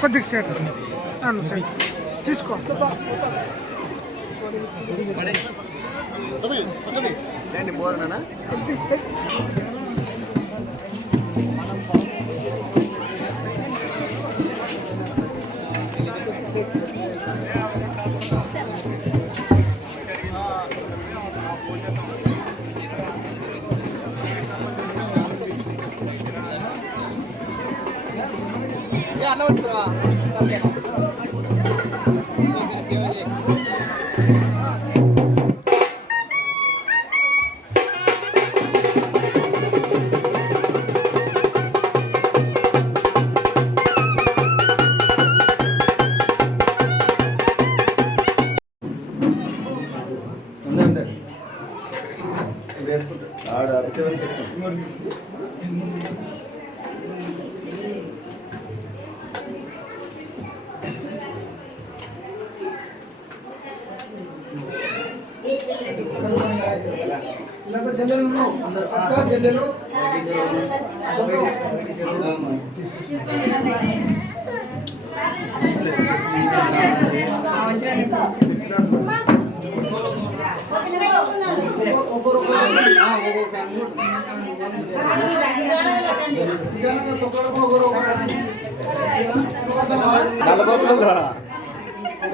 కొద్దిగా సేట్ తీసుకో. నేను పోదనా కొద్దిగా సేట్ వేసుకుంటా చెల్లెలు అక్క చెల్లెలు నిజంగా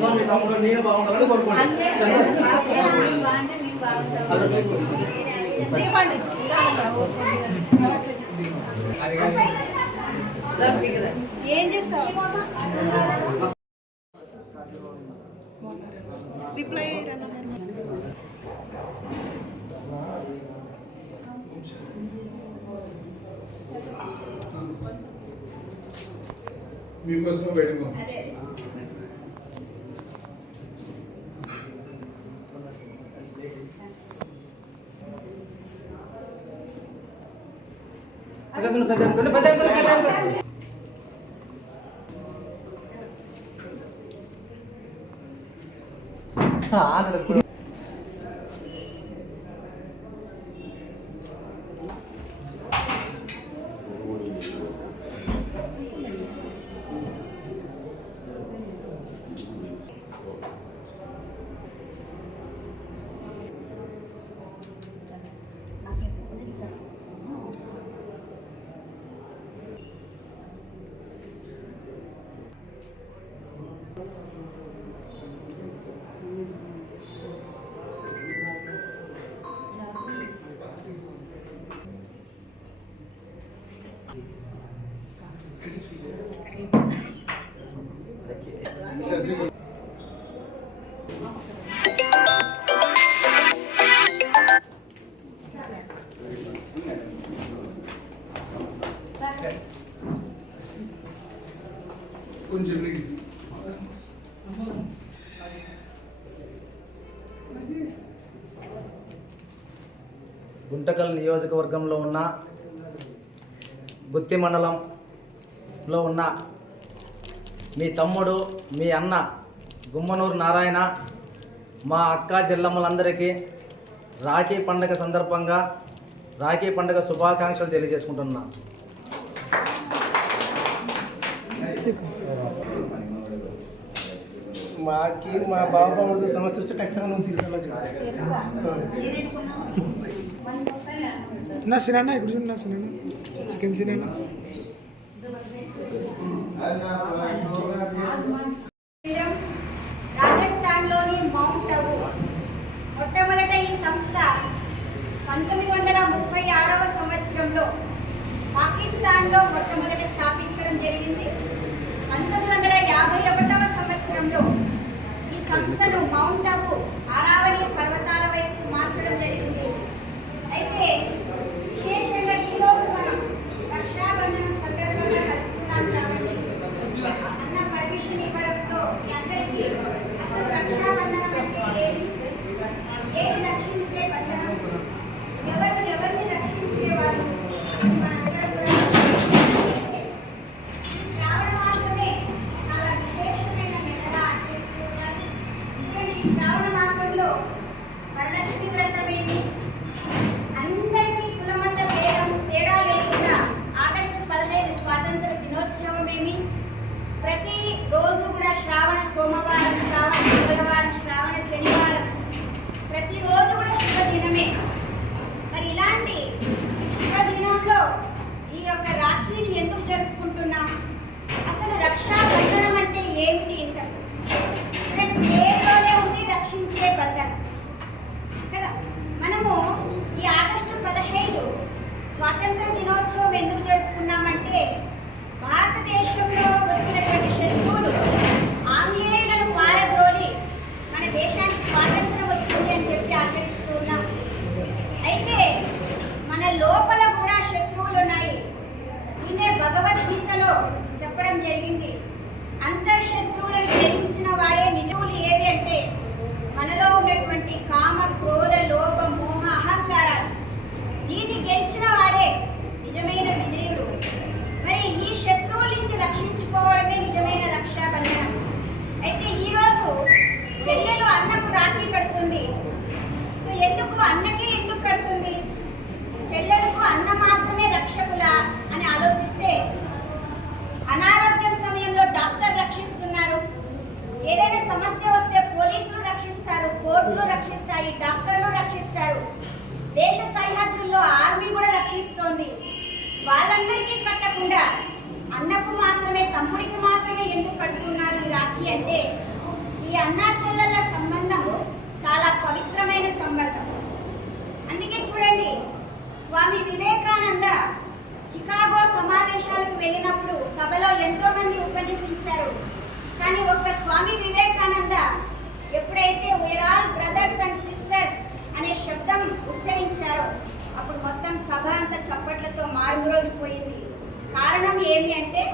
మీ అన్న మీ తమ్ముడు నేను బాగుండాలని కోరుకోండి ఏం చేస్తావు? రిప్లై మీకోసమే బయటకు ఆడ గుంటకల్ నియోజకవర్గంలో ఉన్న గుత్తి మండలంలో ఉన్న మీ తమ్ముడు మీ అన్న గుమ్మనూరు నారాయణ మా అక్క చెల్లమ్మలందరికీ రాఖీ పండగ సందర్భంగా రాఖీ పండగ శుభాకాంక్షలు తెలియజేసుకుంటున్నాను మాకి మా బాబా సమస్య వస్తే ఖచ్చితంగా నువ్వు తీసుకెళ్ళచ్చు చిన్న సినిమా ఇప్పుడు చూడండి సినిమా చికెన్ సినిమా కేంద్రం రాజస్థాన్లోని మౌంట్ అబు మొట్టమొదట ఈ సంస్థ పంతొమ్మిది వందల ముప్పై ఆరవ సంవత్సరంలో పాకిస్తాన్లో మొట్టమొదట స్థాపించడం జరిగింది. పంతొమ్మిది వందల యాభై ఒకటవ సంవత్సరంలో ఈ సంస్థను మౌంట్ అబు ఆరావళి పర్వతాల వైపు మార్చడం జరిగింది అయితే విశేషంగా ఈరోజు మనం రక్షాబంధనం సందర్భంగా కలుసుకున్నాం కాబట్టి అన్న పర్మిషన్ ఇవ్వడంతో మీ అందరికీ అసలు రక్షాబంధనం అంటే ఏమి ఏది రక్షించే బంధనం ఎవరు ఎవరిని రక్షించేవారు అని మనందరం కూడా తెలుసుకోవాలి. ఈ శ్రావణ మాసమే చాలా విశేషమైన నెలగా ఆచరిస్తూ ఉన్నారు చూడండి, ఈ శ్రావణ మాసంలో వరలక్ష్మి వ్రతమేమి అందరికీ కులమత భేదం తేడా లేకుండా ఆగస్టు పదహైదు స్వాతంత్ర దినోత్సవమేమి ప్రతి రోజు కూడా శ్రావణ సోమవారం శ్రావణ మంగళవారం శ్రావణ శనివారం ప్రతిరోజు కూడా శుభదినమే. మరి ఇలాంటి శుభదినంలో ఈ యొక్క రాఖీని ఎందుకు జరుపుకుంటున్నాం అసలు రక్షాబంధనం అంటే ఏమిటి ఇంతకు చూడండి, పేరులోనే ఉంది రక్షించే కదా? మనము ఈ ఆగస్టు పదహైదు స్వాతంత్ర దినోత్సవం ఎందుకు జరుపుకున్నామంటే భారతదేశంలో వచ్చినటువంటి శత్రువులు ఆంగ్లేయులను పారద్రోలి మన దేశానికి స్వాతంత్రం వచ్చింది అని చెప్పి ఆచరిస్తూ ఉన్నాం అయితే మన లోపల కూడా శత్రువులు ఉన్నాయి దీన్నే భగవద్గీతలో చెప్పడం జరిగింది అంతర్శత్రువులను జయించిన వాడే నిజములు ఏవి అంటే మనలో ఉన్నటువంటి కామ క్రోధ లోభ మోహ అహంకారాలు దీన్ని గెలిచిన వాడే నిజమైన విజయుడు మరి ఈ శత్రువుల నుంచి రక్షించుకోవడమే నిజమైన రక్షాబంధనం అయితే ఈరోజు చెల్లెలు అన్నకు రాఖీ కడుతుంది సో ఎందుకు అన్నకే ఎందుకు కడుతుంది చెల్లెలకు అన్న మాత్రమే రక్షకులా అని ఆలోచిస్తే అనారోగ్యం సమయంలో డాక్టర్ రక్షిస్తున్నారు ఏదైనా సమస్య వస్తే పోలీసులు రక్షిస్తారు కోర్టులు రక్షిస్తాయి డాక్టర్లు రక్షిస్తారు దేశ సరిహద్దుల్లో ఆర్మీ కూడా రక్షిస్తోంది వాళ్ళందరికీ కట్టకుండా అన్నకు మాత్రమే తమ్ముడికి మాత్రమే ఎందుకు కడుతున్నారు ఈ రాఖీ అంటే ఈ అన్నా చెల్లెళ్ళ సంబంధం చాలా పవిత్రమైన సంబంధం అందుకే చూడండి స్వామి వివేకానంద చికాగో సమావేశాలకు వెళ్ళినప్పుడు సభలో ఎంతో మంది ఉపన్యసించారు కానీ ఒక్క స్వామి వివేకానంద ఎప్పుడైతే where all brothers and sisters అనే శబ్దం ఉచ్చరించారో అప్పుడు మొత్తం సభ అంతా చప్పట్లతో మారుమ్రోగిపోయింది కారణం ఏమి అంటే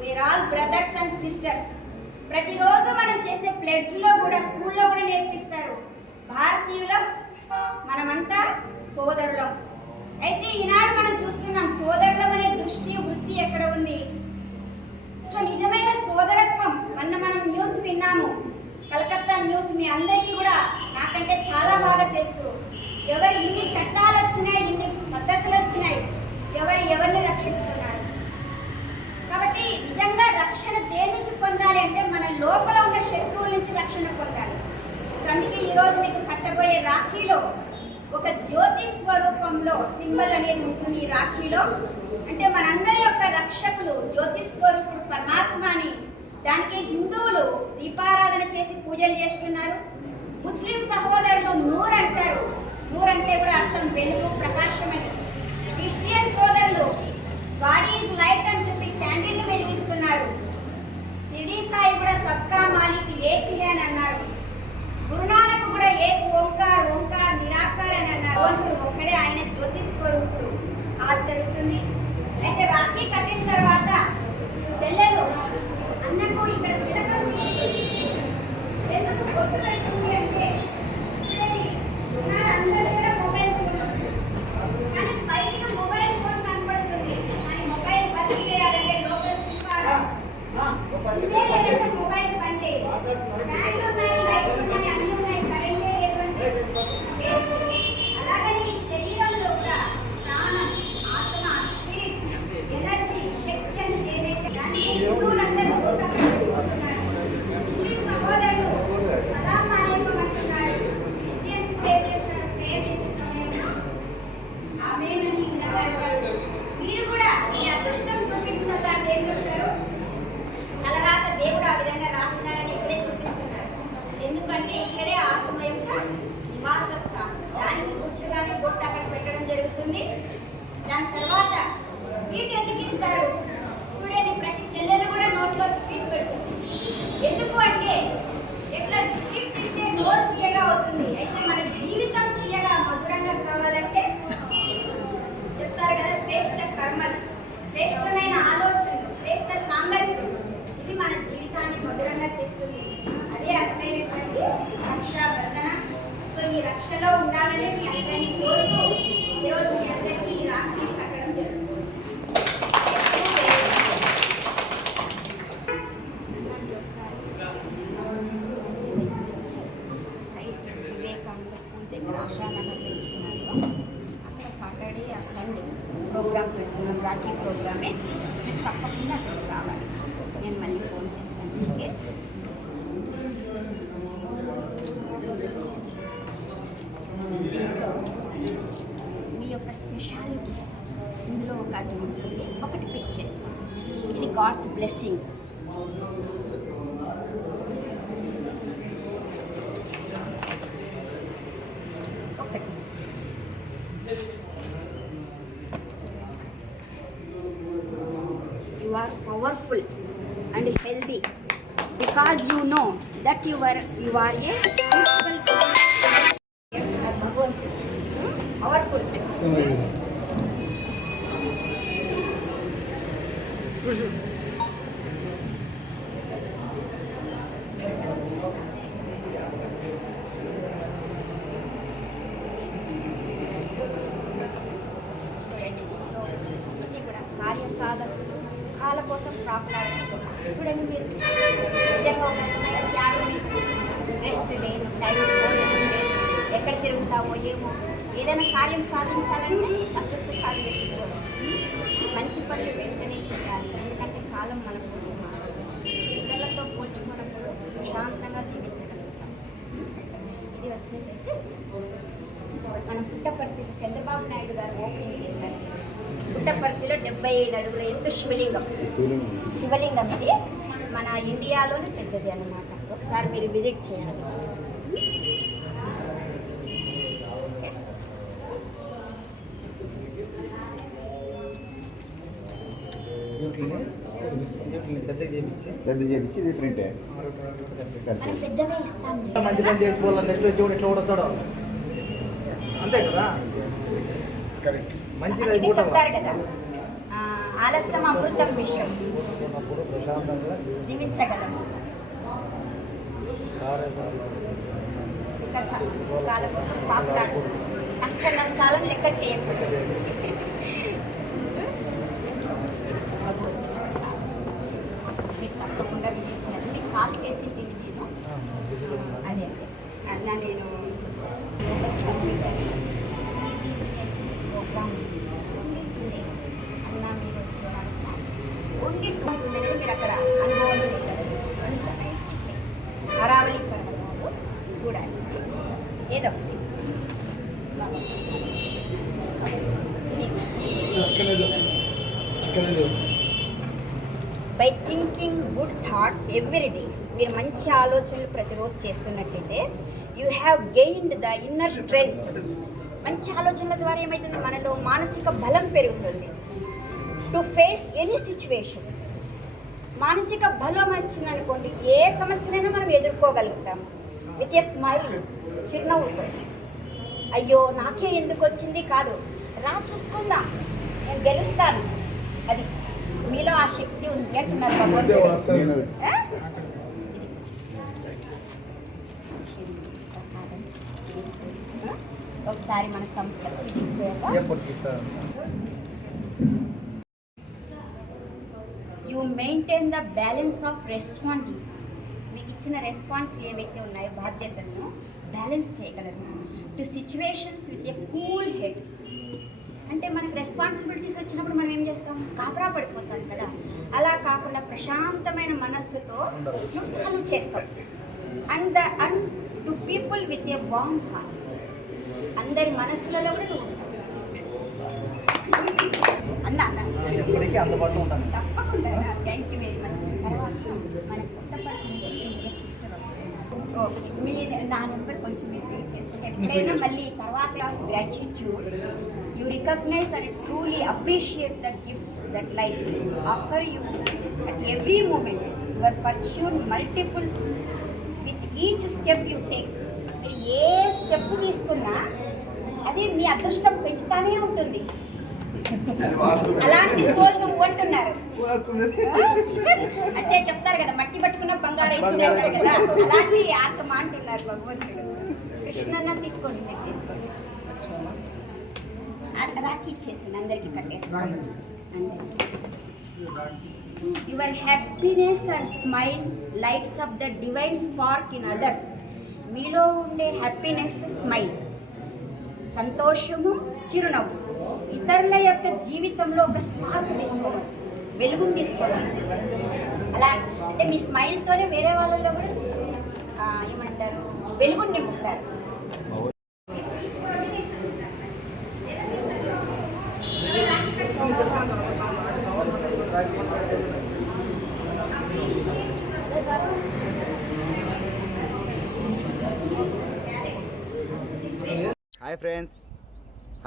where all brothers and sisters ప్రతిరోజు మనం చేసే ప్లెడ్స్లో కూడా స్కూల్లో కూడా నేర్పిస్తారు. భారతీయులం మనమంతా సోదరులం. అయితే ఈనాడు మనం చూస్తున్నాం సోదరులం అనే దృష్టి వృత్తి ఎక్కడ ఉంది? సో నిజమైన సోదరత్వం మొన్న మనం న్యూస్ విన్నాము. కలకత్తా న్యూస్ మీ అందరికీ కూడా నాకంటే చాలా బాగా తెలుసు. ఎవరు ఇన్ని చట్టాలు వచ్చినాయి ఇన్ని పద్ధతులు వచ్చినాయి ఎవరు ఎవరిని రక్షిస్తున్నారు? కాబట్టి నిజంగా రక్షణ దేని నుంచి పొందాలి అంటే మన లోపల ఉన్న శత్రువుల నుంచి రక్షణ పొందాలి. అందుకే ఈరోజు మీకు కట్టబోయే రాఖీలో ఒక జ్యోతి స్వరూపంలో సింబల్ అనేది ఉంటుంది ఈ రాఖీలో. అంటే మనందరి యొక్క రక్షకులు జ్యోతి స్వరూపుడు పరమాత్మ అని దానికి హిందువులు దీపారాధన చేసి పూజలు చేస్తున్నారు. ముస్లిం సహోదరులు నూరు అంటారు. నూరు అంటే కూడా అర్థం వెలుగు ప్రకాశం అని. క్రిస్టియన్ సోదరులు బాడీ ఈజ్ లైట్ అని సాయి కూడా సబ్కా మాలిక్ ఏక్ హే అని అన్నారు. గురునానక్ కూడా ఏక్ క్రెడిట్ ఎందుకు ఇస్తారు? చూడండి ప్రతి చెల్లెలు కూడా నోట్లో ఫిట్ పెడుతుంది. ఎందుకు అంటే ఎట్లా ఫిట్ తింటే నోరు తీయగా అవుతుంది. అయితే మన జీవితం తీయగా మధురంగా కావాలంటే చెప్తారు కదా శ్రేష్ఠ కర్మ శ్రేష్టమైన ఆలోచనలు శ్రేష్ట సాంగత్యం. ఇది మన జీవితాన్ని మధురంగా చేస్తుంది. అదే అసలైనటువంటి రక్షాబంధన. సో ఈ రక్షలో ఉండాలని మీ అందరినీ కోరుతూ ఈరోజు வாரியே ఏమో. ఏదైనా కార్యం సాధించాలంటే కష్ట సుఖాలు పెట్టుకోవాలి మంచి పనులు వెంటనే చేయాలి. ఎందుకంటే కాలం మన కోసం. పిల్లలతో పోల్చుకున్నప్పుడు ప్రశాంతంగా జీవించగలుగుతాం. ఇది వచ్చేసేసి మనం పుట్టపర్తి చంద్రబాబు నాయుడు గారు ఓపెనింగ్ చేశారు. పుట్టపర్తిలో డెబ్బై ఐదు అడుగుల ఎత్తు శివలింగం. శివలింగం. ఇది మన ఇండియాలోనే పెద్దది అన్నమాట. ఒకసారి మీరు విజిట్ చేయాలి చేయించి. పెద్ద చేపించి ఇది పెద్దవే ఇస్తాం. మంచి పని చేసుకోవాలి నెక్స్ట్ వచ్చి కూడా వస్తాడు అంతే కదా? కరెక్ట్ మంచిది కదా. ఆ, ఆలస్యం అమృతం విషయం. జీవించగలము సుఖ సుఖాల కోసం పాకులాడు కష్ట నష్టాలను లెక్క చేయకూడదు భగవద్గీత ప్రసాదం. మీరు తప్పకుండా విజిట్ చేయాలి మీకు కాల్ చేసి నేను అదే అదే అన్న నేను ప్రోగ్రామ్ అన్న మీరు వచ్చేవారు టూ డేస్ మీరు అక్కడ అనుభవం చేయగలరు. అంత మంచి ప్లేస్. అరావళి పర్వతాలు చూడాలి. ఏదో by thinking good thoughts every day మీరు మంచి ఆలోచనలు ప్రతిరోజు చేస్తున్నట్టయితే you have gained the inner strength మంచి ఆలోచనల ద్వారా ఏమవుతుంది మనలో మానసిక బలం పెరుగుతుంది. టు ఫేస్ ఎనీ సిచ్యువేషన్ మానసిక బలం వచ్చింది అనుకోండి ఏ సమస్యనైనా మనం ఎదుర్కోగలుగుతాము. విత్ ఎ స్మైల్ చిరునవ్వుతో. అయ్యో నాకే ఎందుకు వచ్చింది కాదు. రా చూసుకుందాం. నేను గెలుస్తాను. అది మీలో ఆ శక్తి ఉంది అంటున్నారు భగవంతుడు? ఒకసారి మన సంస్థకు విజిట్ చేయాలా? ఎప్పటికి ఇస్తారు you maintain the balance of responding మీకు ఇచ్చిన రెస్పాన్స్ ఏవైతే ఉన్నాయో బాధ్యతలను బ్యాలెన్స్ చేయగలరు. To situations with a cool head అంటే మనకు రెస్పాన్సిబిలిటీస్ వచ్చినప్పుడు మనం ఏం చేస్తాం? కాపరా పడిపోతాం కదా. అలా కాకుండా ప్రశాంతమైన మనస్సుతో సాల్వ్ చేస్తావు and the and to people with a warm heart అందరి మనస్సులలో కూడా నువ్వు ఉంటావు. అన్న అన్న థ్యాంక్ యూ వెరీ మచ్. తర్వాత మన పుట్టపర్తి నుంచి సీనియర్ సిస్టర్ వస్తున్నారు. ఓకే. మీ నా నెంబర్ కొంచెం మీరు రీడ్ చేసుకుంటే ఎప్పుడైనా మళ్ళీ తర్వాత gratitude you recognise and truly appreciate the gifts that life offer you at every moment your fortune multiples step you take మీరు ఏ స్టెప్ తీసుకున్నా అది మీ అదృష్టం పెంచుతానే ఉంటుంది. అలాంటి సోల్ నువ్వు అంటున్నారు. అంటే చెప్తారు కదా మట్టి పట్టుకున్న బంగారం ఎత్తుది అంటారు కదా అలాంటి ఆత్మ అంటున్నారు భగవంతుడు. కృష్ణన్న తీసుకోండి మీరు తీసుకోండి. రాఖీ ఇచ్చేసింది అందరికి కట్టేసుకోండి your happiness and smile lights of the divine spark in others మీలో ఉండే హ్యాపీనెస్ స్మైల్ సంతోషము చిరునవ్వు. ఇతరుల యొక్క జీవితంలో ఒక స్పార్క్ తీసుకొని వస్తుంది వెలుగుని తీసుకొని వస్తుంది. అలా అంటే మీ స్మైల్తోనే వేరే వాళ్ళలో కూడా ఏమంటారు వెలుగుని నింపుతారు. Hi friends